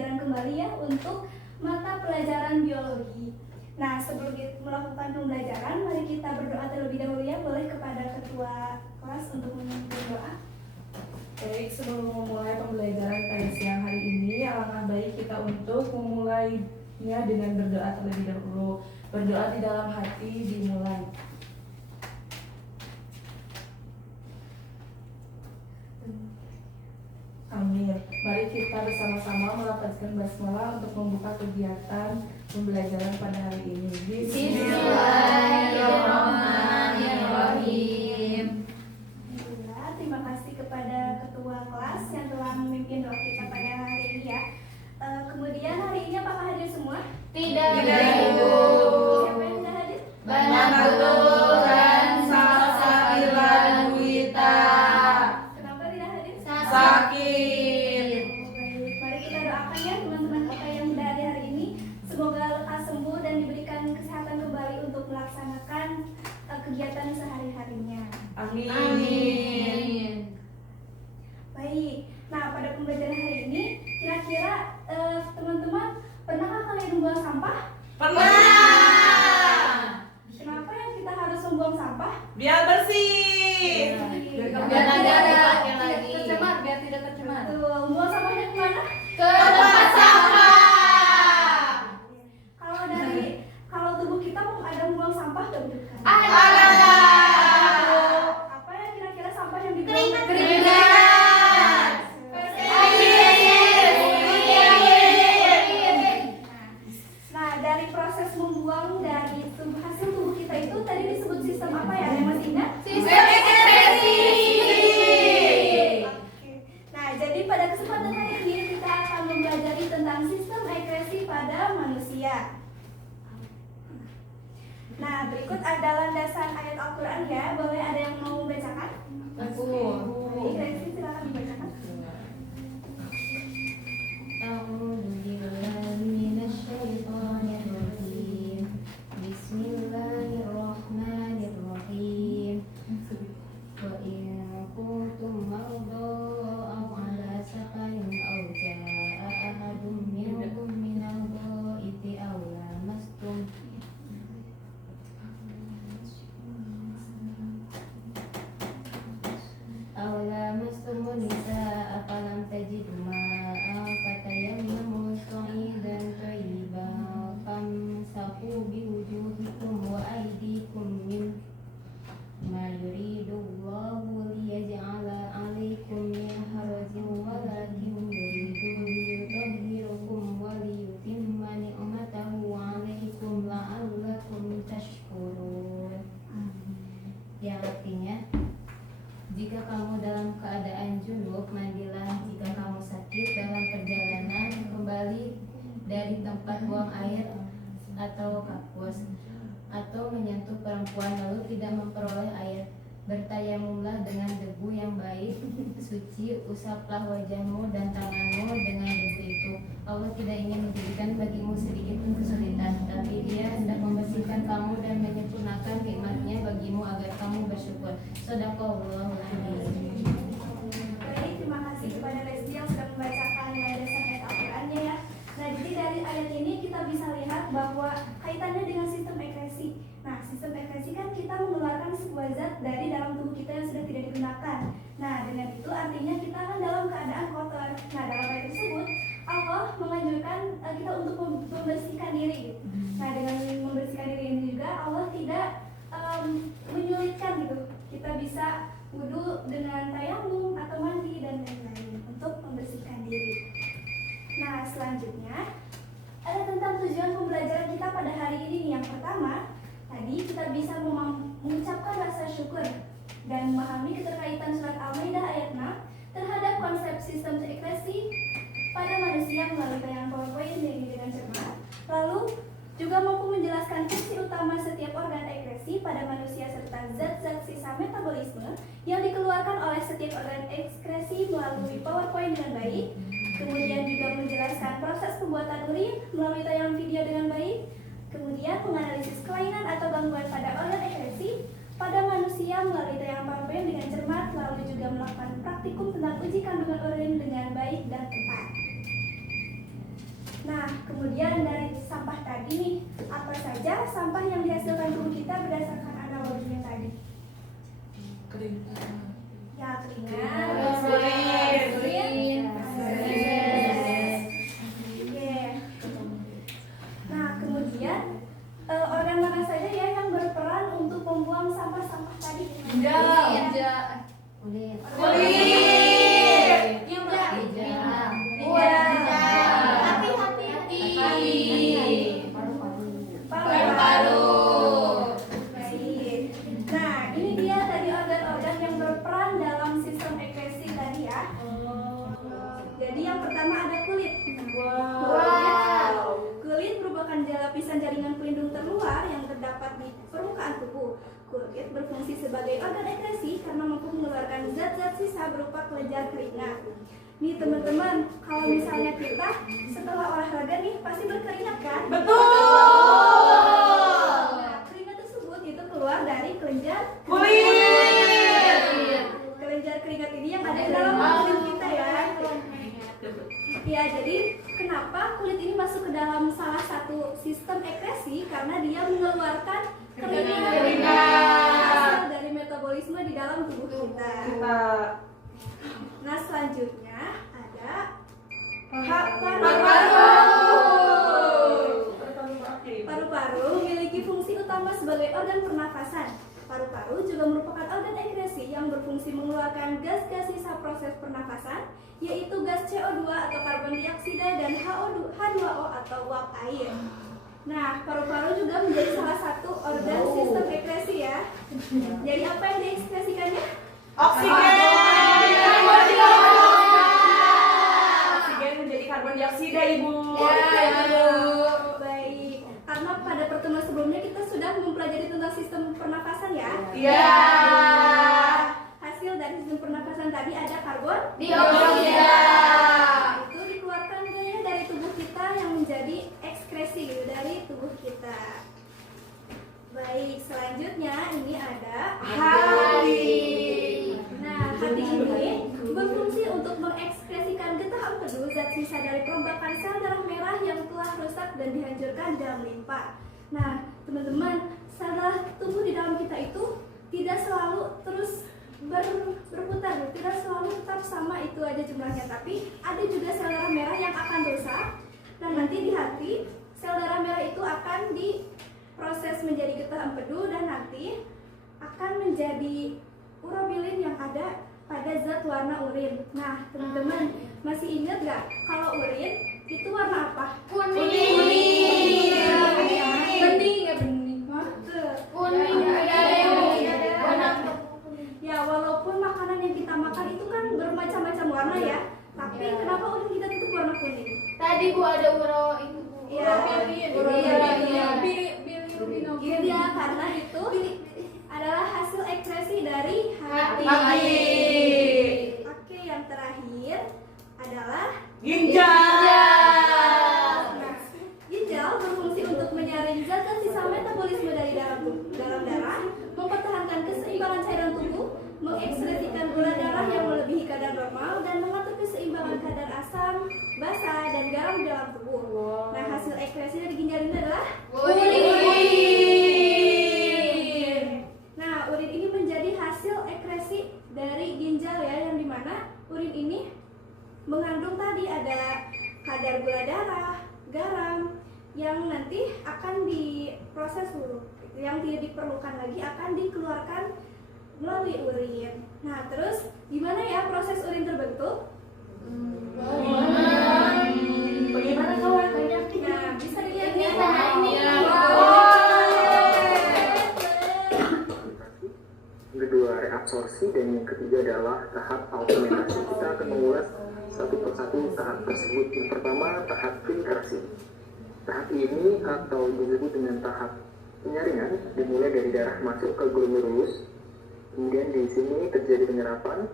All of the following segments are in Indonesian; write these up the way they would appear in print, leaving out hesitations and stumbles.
pembelajaran kembali ya untuk mata pelajaran biologi. Nah, sebelum kita melakukan pembelajaran, mari kita berdoa terlebih dahulu ya. Boleh kepada ketua kelas untuk berdoa. Baik, sebelum memulai pembelajaran pada siang hari ini, alangkah baik kita untuk memulainya dengan berdoa terlebih dahulu. Berdoa di dalam hati dimulai. Amin. Mari kita bersama-sama melafazkan basmalah untuk membuka kegiatan pembelajaran pada hari ini. Bismillahirrahmanirrahim. Terima kasih kepada ketua kelas yang telah memimpin doa kita pada hari ini ya. Kemudian hari ini apakah hadir semua? Tidak, Ibu. Siapa yang tidak hadir? Banaturan Salsabila Duita. Kenapa tidak hadir? Sakit. Baik, mari kita doakan ya teman-teman kita yang sudah hadir hari ini. Semoga lekas sembuh dan diberikan kesehatan kembali untuk melaksanakan kegiatan sehari-harinya. Amin. Baik, nah pada pembelajaran hari ini kira-kira teman-teman pernahkah kalian membuang sampah? Pernah. Kenapa yang kita harus membuang sampah? Biar bersih. Biar tidak dipakai lagi. Biar tidak tercemar. Betul, membuang sampahnya kemana? Ke tempat sampah. Kalau tubuh kita mau ada membuang sampah gak betul kan? Ada. Apa yang kira-kira sampah yang dibuang? Keringat. Nah, dari proses membuang dari hasil tubuh kita itu tadi disebut sistem apa ya? Ada yang masih ingat? Sistem ekskresi. Oke. Nah, jadi pada kesempatan hari ini kita akan mempelajari tentang sistem ekskresi pada manusia. Nah, berikut ada landasan ayat Al-Quran ya. Boleh ada yang mau membacakan? Aku. Baik, Resi silakan dibacakan. Bismillahirrahmanirrahim. Wa in kuntum marda aw ala safarin aw jaa ahadun minkum minal ghaiti aw lamastum nisaa falam tajidu ma'an fatayammamu sa'idan thayyiban famsahu biwujuhikum wa aydikum min ma yuridullahu liyaj'ala 'alaikum min harajin walakin yuridu liyutahhirakum wa liyutimma ni'matahu 'alaikum la'allakum tashkurun. Yang artinya, jika kamu dalam keadaan junub, mandilah. Jika kamu sakit dalam perjalanan kembali dari tempat buang air atau kakus, atau menyentuh perempuan lalu tidak memperoleh air, bertayamumlah dengan debu yang baik, suci, usaplah wajahmu dan tanganmu dengan debu itu. Allah tidak ingin menjadikan bagimu sedikit pun kesulitan, tapi Dia hendak membersihkan kamu dan menyempurnakan nikmat-Nya bagimu agar kamu bersyukur. Shadaqallahul adzim. Baik, terima kasih kepada Resi yang sudah membacakan landasan ayat Al-Qurannya ya. Nah, jadi dari ayat ini kita bisa lihat bahwa kaitannya dengan sistem ekskresi. Nah, sistem ekskresi kan kita mengeluarkan sebuah zat dari dalam tubuh kita yang sudah tidak digunakan. Nah, dengan itu artinya kita kan dalam keadaan kotor. Nah, dalam ayat tersebut Allah menganjurkan kita untuk membersihkan diri gitu. Nah, dengan membersihkan diri ini juga Allah tidak menyulitkan gitu. Kita bisa wudhu dengan tayamum atau mandi dan lain-lain untuk membersihkan diri. Nah, selanjutnya ada tentang tujuan pembelajaran kita pada hari ini nih. Yang pertama, tadi kita bisa mengucapkan rasa syukur dan memahami keterkaitan surat Al-Maidah ayat 6 terhadap konsep sistem ekskresi pada manusia melalui tayangan PowerPoint dengan cermat. Lalu juga mampu menjelaskan fungsi utama setiap organ ekskresi pada manusia serta zat-zat sisa metabolisme yang dikeluarkan oleh setiap organ ekskresi melalui PowerPoint dengan baik. Kemudian juga menjelaskan proses pembuatan urin melalui tayangan video dengan baik. Kemudian menganalisis kelainan atau gangguan pada organ ekskresi pada manusia melalui tayangan PowerPoint dengan cermat. Lalu juga melakukan praktikum tentang uji kandungan urin dengan baik dan tepat. kemudian dari sampah tadi nih, apa saja sampah yang dihasilkan tubuh kita berdasarkan analoginya tadi? Keringat. Ya, keringat, Urin. urin, Oke. Nah, kemudian organ mana saja ya yang berperan untuk membuang sampah-sampah tadi? Kulit. Kulit. Paru-paru. Baik. Nah, ini dia tadi organ-organ yang berperan dalam sistem ekresi tadi ya. Jadi yang pertama ada kulit. Kulit merupakan lapisan jaringan pelindung terluar yang terdapat di permukaan tubuh. Kulit berfungsi sebagai organ ekresi karena mampu mengeluarkan zat-zat sisa berupa kelenjar keringat. Nih teman-teman, kalau misalnya kita setelah olahraga nih pasti berkeringat kan? Nah, keringat tersebut itu keluar dari kelenjar Kulit. Kelenjar keringat ini yang ada di dalam kulit kita ya. Ya, jadi kenapa kulit ini masuk ke dalam salah satu sistem ekresi? Karena dia mengeluarkan keringat hasil dari metabolisme di dalam tubuh kita. Nah, selanjutnya ada paru-paru memiliki fungsi utama sebagai organ pernafasan. Paru-paru juga merupakan organ ekresi yang berfungsi mengeluarkan gas-gas sisa proses pernafasan, yaitu gas CO2 atau karbon dioksida dan H2O atau uap air. Nah, paru-paru juga menjadi salah satu organ sistem ekresi ya. Jadi apa yang diekskresikannya? Oksigen menjadi karbon dioksida, Ibu. Baik, karena pada pertemuan sebelumnya kita sudah mempelajari tentang sistem pernafasan ya. Iya. Hasil dari sistem pernafasan tadi ada karbon Dioksida. Itu dikeluarkan dari tubuh kita yang menjadi ekskresi gitu, dari tubuh kita. Baik, selanjutnya ini ada Hati. Nah, hati ini berfungsi untuk mengekspresikan getah empedu zat sisa dari perombakan sel darah merah yang telah rusak dan dihancurkan dalam limpa. Nah, teman-teman, sel darah tubuh di dalam kita itu tidak selalu terus berputar, tidak selalu tetap sama itu aja jumlahnya, tapi ada juga sel darah merah yang akan rusak dan nanti di hati sel darah merah itu akan diproses menjadi getah empedu dan nanti akan menjadi urobilin yang ada pada zat warna urin. Nah, teman-teman masih ingat gak kalau urin itu warna apa? Kuning. Bening ya, bening. Kuning. Ya, walaupun makanan yang kita makan itu kan bermacam-macam warna ya, tapi kenapa urin kita tetap warna kuning? Tadi Bu ada uro itu. Ya, Bilirubin. ya, karena itu adalah hasil ekskresi dari hati. Oke, yang terakhir adalah Ginjal. Nah, ginjal berfungsi untuk menyaring zat-zat sisa metabolisme dari dalam darah, mempertahankan keseimbangan cairan tubuh, mengekskresikan gula darah yang melebihi kadar normal, dan mengatur keseimbangan kadar asam, basa, dan garam di dalam tubuh. Nah, hasil ekskresi dari ginjal ini adalah Nah, urin ini menjadi hasil ekresi dari ginjal ya, yang dimana urin ini mengandung tadi ada kadar gula darah, garam, yang nanti akan diproses dulu, yang tidak diperlukan lagi akan dikeluarkan melalui urin. Nah, terus gimana ya proses urin terbentuk? Bagaimana kawan? Nah, bisa dilihat ya. Kedua reabsorpsi dan yang ketiga adalah tahap automentasi. Kita akan mengulas satu persatu tahap tersebut. Yang pertama tahap filtrasi. Tahap ini atau disebut dengan tahap penyaringan dimulai dari darah masuk ke glomerulus. Kemudian di sini terjadi penyerapan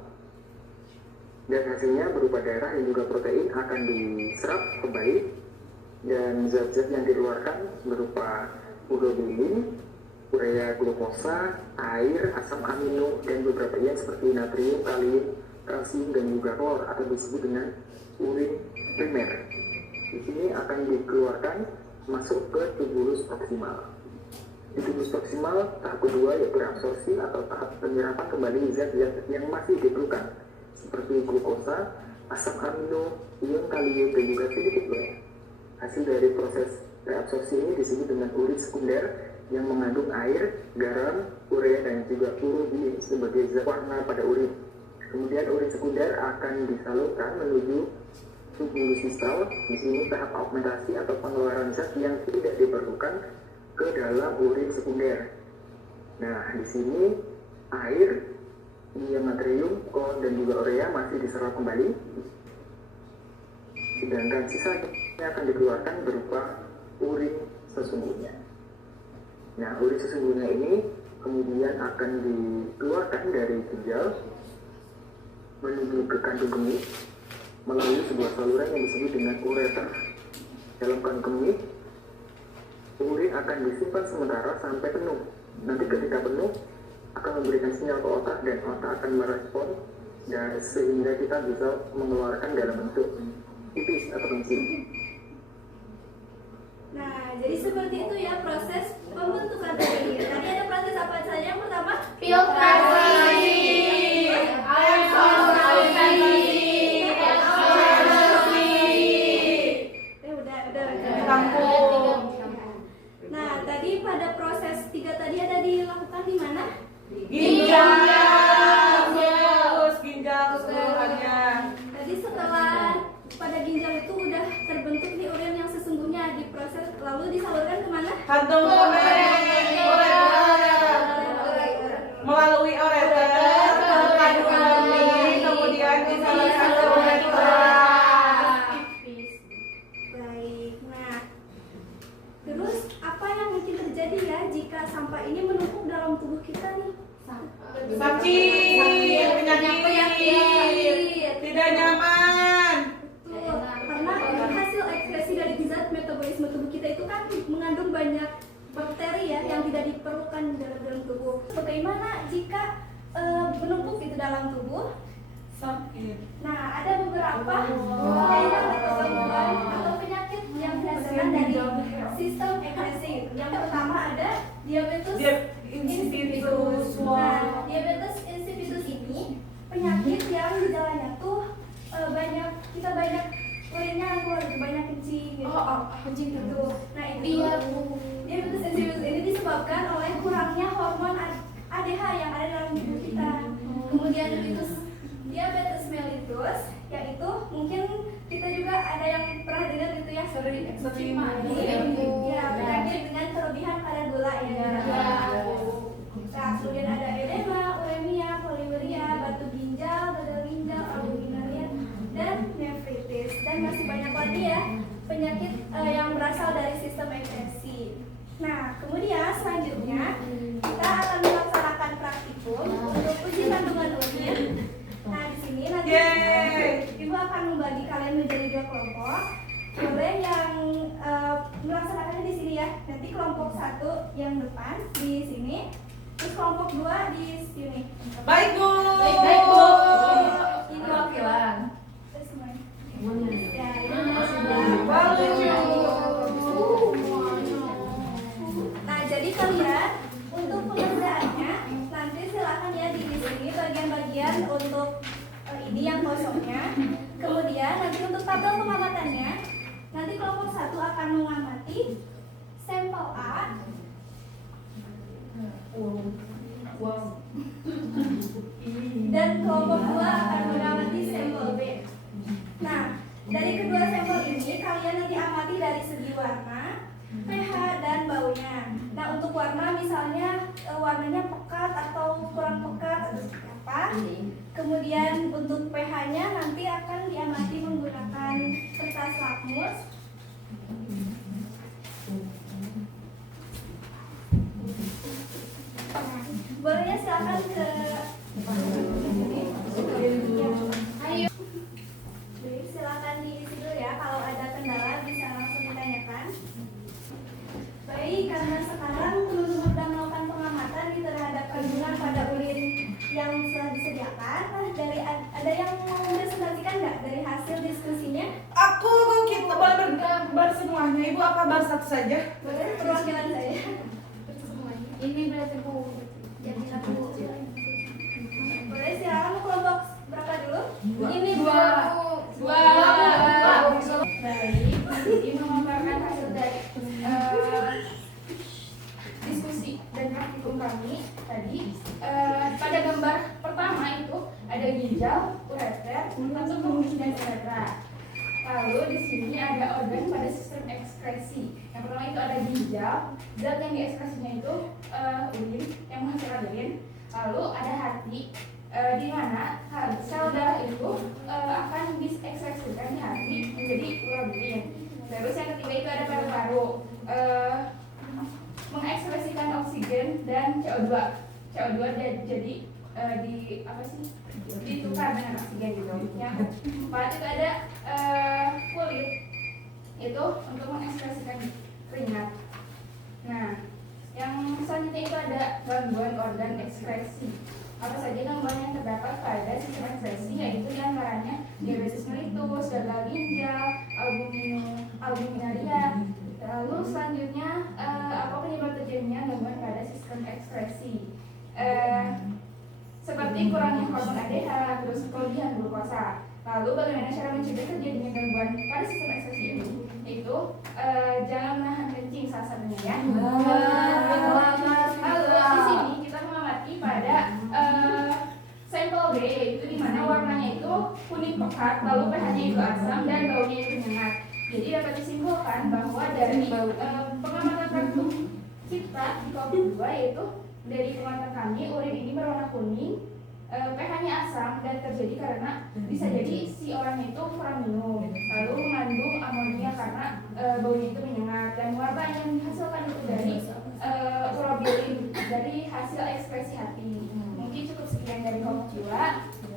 dan hasilnya berupa darah dan juga protein akan diserap ke baik dan zat-zat yang dikeluarkan berupa urobilin, urea glukosa, air, asam amino, dan beberapa ion seperti natrium, kalium, kalsium, dan juga klor atau disebut dengan urin primer. Di sini akan dikeluarkan masuk ke tubulus proksimal. Di tubulus proksimal, tahap kedua yaitu reabsorpsi atau tahap penyerapan kembali zat-zat yang masih diperlukan seperti glukosa, asam amino, ion kalium, dan juga sedikit gula. Hasil dari proses reabsorpsi ini disebut dengan urin sekunder yang mengandung air, garam, urea, dan juga urobilin sebagai zat warna pada urin. Kemudian urin sekunder akan disalurkan menuju tubulus distal. Di sini tahap augmentasi atau pengeluaran zat yang tidak diperlukan ke dalam urin sekunder. Nah, di sini air, natrium, kolon, dan juga urea masih diserap kembali. Sedangkan sisanya akan dikeluarkan berupa urin sesungguhnya. Nah, urin sesungguhnya ini kemudian akan dikeluarkan dari ginjal menuju ke kandung kemih melalui sebuah saluran yang disebut dengan ureter. Dalam kandung kemih, urin akan disimpan sementara sampai penuh. Nanti ketika penuh, akan memberikan sinyal ke otak dan otak akan merespon dan sehingga kita bisa mengeluarkan dalam bentuk pipis atau kencing. Nah, jadi seperti itu ya proses pembentukan urin. Tadi ada proses apa saja? Yang pertama, Filtrasi. udah. Nah, tadi pada proses 3 tadi ada dilakukan di mana? Ginjal keseluruhannya. Tadi setelah pada ginjal itu udah terbentuk nih urin yang sesungguhnya, diproses lalu disalurkan kemana? Kantong melalui ureter ke kandung kemih, kemudian disalurkan ke ureter. Baik. Nah, terus apa yang mungkin terjadi ya jika sampah ini menumpuk dalam tubuh kita nih? Sakit, penyakit, tidak nyaman. Betul. Karena hasil ekskresi dari zat metabolisme tubuh kita itu kan mengandung banyak bakteri ya yang tidak diperlukan dalam tubuh. Bagaimana jika menumpuk itu dalam tubuh? Sakit. Nah, ada beberapa kelainan atau gangguan atau penyakit yang dirasakan dari sistem ekresi. Yang pertama ada diabetes insipidus. Nah, diabetes insipidus ini penyakit yang gejalanya tuh banyak urinnya keluar, banyak kencing gitu. Kencing gitu. Nah, itu diabetes insipidus ini disebabkan oleh kurangnya hormon ADH yang ada dalam tubuh kita. Kemudian diabetes mellitus, yaitu mungkin kita juga ada yang pernah dengar gitu ya, Sering. ya, penyakit dengan kelebihan kadar gula ya. Nah, kemudian ada edema, uremia, poliuria, batu ginjal, gagal ginjal, albuminuria, dan nefritis. Dan masih banyak lagi ya penyakit yang berasal dari sistem ekresi. Nah, kemudian selanjutnya kita akan melaksanakan praktikum untuk uji kandungan urin. Nah, di sini nanti Ibu akan membagi kalian menjadi 2 kelompok. Boleh yang melaksanakannya di sini ya. Nanti kelompok 1 yang depan di sini, terus kelompok 2 di sini. Baik, Bu. Baik, Bu. Ini Perwakilan. terus semuanya. Ya, Nah, jadi kalian untuk pengerjaannya nanti silakan ya di sini bagian-bagian untuk ini yang kosongnya. Kemudian nanti untuk tabel pengamatannya, nanti kelompok 1 akan mengamati sampel A. Dan kelompok 2 akan mengamati sampel B. Nah, dari kedua sampel ini kalian nanti amati dari segi warna, pH, dan baunya. Nah, untuk warna misalnya warnanya pekat atau kurang pekat atau seperti apa. Kemudian untuk pH-nya nanti akan diamati menggunakan kertas lakmus. Nah, bolehnya silakan ke Ayo. Baik, silakan diisi dulu ya. Kalau ada kendala bisa langsung ditanyakan. Baik, karena sekarang teman-teman sudah melakukan pengamatan terhadap kandungan pada urin yang telah disediakan. Nah, dari ada yang mau presentasikan nggak dari hasil diskusinya? Aku kita boleh Ibu apa baru satu saja? Boleh perwakilan saya. Semuanya. Ini berarti Bu. Jadi aku boleh silakan kelompok berapa dulu? Ini Dua. Dua. Baik, ini memaparkan hasil dari diskusi dan praktikum kami tadi. Pada gambar pertama itu ada ginjal, ureter, untuk dan uretra. Lalu di sini ada organ pada sistem ekskresi. Yang pertama itu ada ginjal, zat yang diekskresinya itu urin yang menghasilkan urin. Lalu ada hati, di mana sel darah itu akan diekskresikan di hati menjadi urobilin. Terus yang ketiga itu ada paru-paru, mengekspresikan oksigen dan CO2. CO2 jadi di apa sih? Ditukar dengan oksigen gitu. Yang keempat itu ada kulit, itu untuk mengekspresikan keringat. Nah, yang selanjutnya itu ada gangguan organ ekskresi. Apa saja gangguan yang terdapat pada sistem ekskresi, yaitu diantaranya diabetes mellitus, gagal ginjal, albuminaria. Lalu selanjutnya apa penyebab terjadinya gangguan pada sistem ekskresi? Seperti kurangnya hormon ADH, terus kelebihan glukosa. Lalu bagaimana cara mencegah terjadinya gangguan pada sistem ekskresi ini? Itu jangan menahan kencing salah satunya ya. Lalu di sini kita mengamati pada sampel B, yaitu di mana warnanya itu kuning pekat, lalu pH-nya itu asam dan baunya itu menyengat. Jadi dapat disimpulkan bahwa dari pengamatan praktikum kita di kelompok 2, yaitu dari pengamatan kami urin ini berwarna kuning, pH-nya asam dan terjadi karena bisa jadi si orangnya itu kurang minum, lalu mengandung amonia karena baunya itu menyengat, dan warna yang dihasilkan itu dari urobilin dari hasil ekspresi hati. Mungkin cukup sekian dari kelompok 2.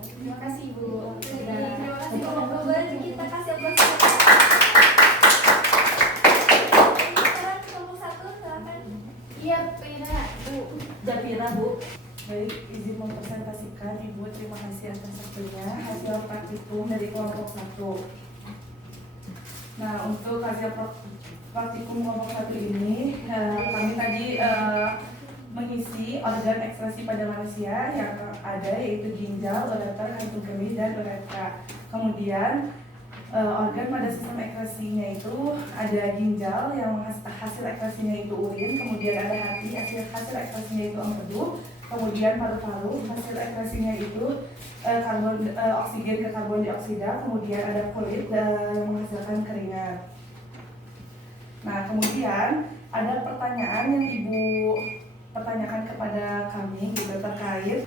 Terima kasih Ibu. Terima kasih kelompok 2. Kita kasih aplaus. Sekarang kelompok 1 silakan. Iya, Pira, Bu. Japira Bu. Baik, izin mempresentasikan Ibu. Terima kasih atas waktunya hasil praktikum dari kelompok 1. Nah, untuk hasil praktikum kelompok 1 ini, kami tadi mengisi organ ekskresi pada manusia yang ada, yaitu ginjal, ureter, kantung kemih, dan uretra. Kemudian organ pada sistem ekskresinya itu ada ginjal yang hasil ekskresinya itu urin, kemudian ada hati, hasil ekskresinya itu empedu, kemudian paru-paru, hasil ekskresinya itu oksigen ke karbon dioksida, kemudian ada kulit yang menghasilkan keringat. Nah, kemudian ada pertanyaan yang Ibu pertanyakan kepada kami gitu terkait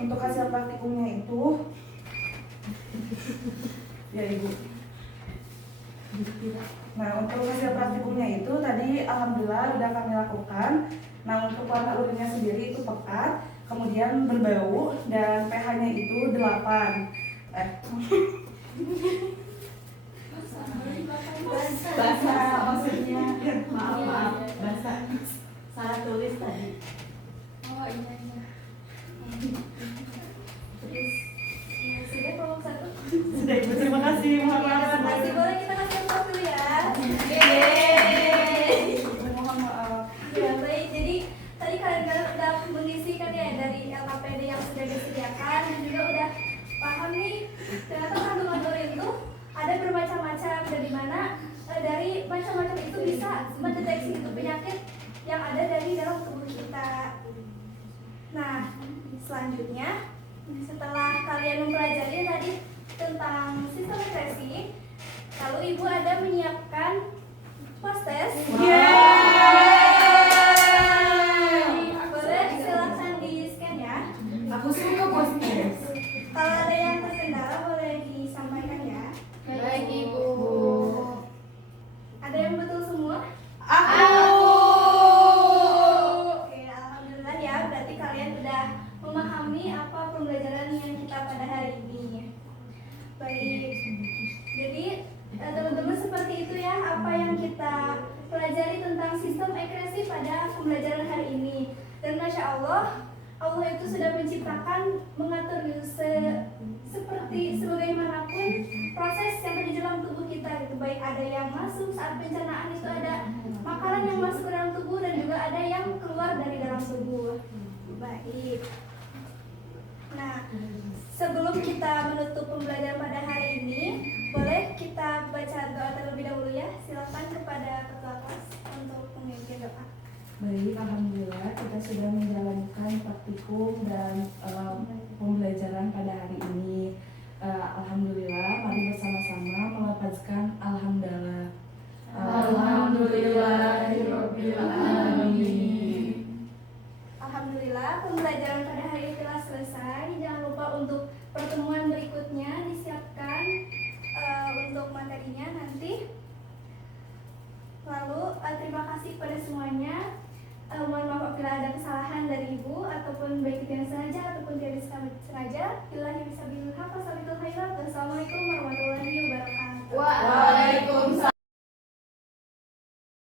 untuk hasil praktikumnya itu ya Ibu. Nah, untuk hasil praktikumnya itu tadi alhamdulillah udah kami lakukan. Nah, untuk warna urinnya sendiri itu pekat, kemudian berbau, dan pH-nya itu 8. Bahasa maksudnya. Maaf. Bahasa salah tulis tadi. Oh iya. Terus ya, sudah kelompok 1. Sudah Ibu, terima kasih. Mohon maaf. Terima kasih. Boleh kita kasih aplaus dulu ya. Mohon maaf. Ya baik, jadi tadi kalian udah mengisi kan ya dari LKPD yang sudah disediakan, dan juga udah paham nih ternyata kandungan urin itu ada bermacam-macam, dan dimana dari macam-macam itu bisa mendeteksi itu penyakit yang ada dari dalam tubuh kita. Nah, selanjutnya setelah kalian mempelajari tadi tentang sistem ekskresi, lalu Ibu ada menyiapkan post test. Boleh silakan di scan ya. Aku suka podcast. Kalau ada yang terkendala boleh disampaikan ya. Baik, Ibu. Ada yang betul semua? Aku. Oke, alhamdulillah ya. Berarti kalian udah memahami apa pembelajaran yang kita pada hari ini. Baik. Jadi teman-teman seperti itu ya apa yang kita pelajari tentang sistem ekskresi pada pembelajaran hari ini. Dan Masya Allah, Allah itu sudah menciptakan, mengatur seperti sebagaimanapun proses yang ada di dalam tubuh kita Alhamdulillah, pembelajaran pada hari ini telah selesai. Jangan lupa untuk pertemuan berikutnya disiapkan untuk materinya nanti. Lalu terima kasih kepada semuanya. Mohon maaf apabila ada kesalahan dari Ibu ataupun baik itu yang sengaja ataupun tidak sengaja. Billahi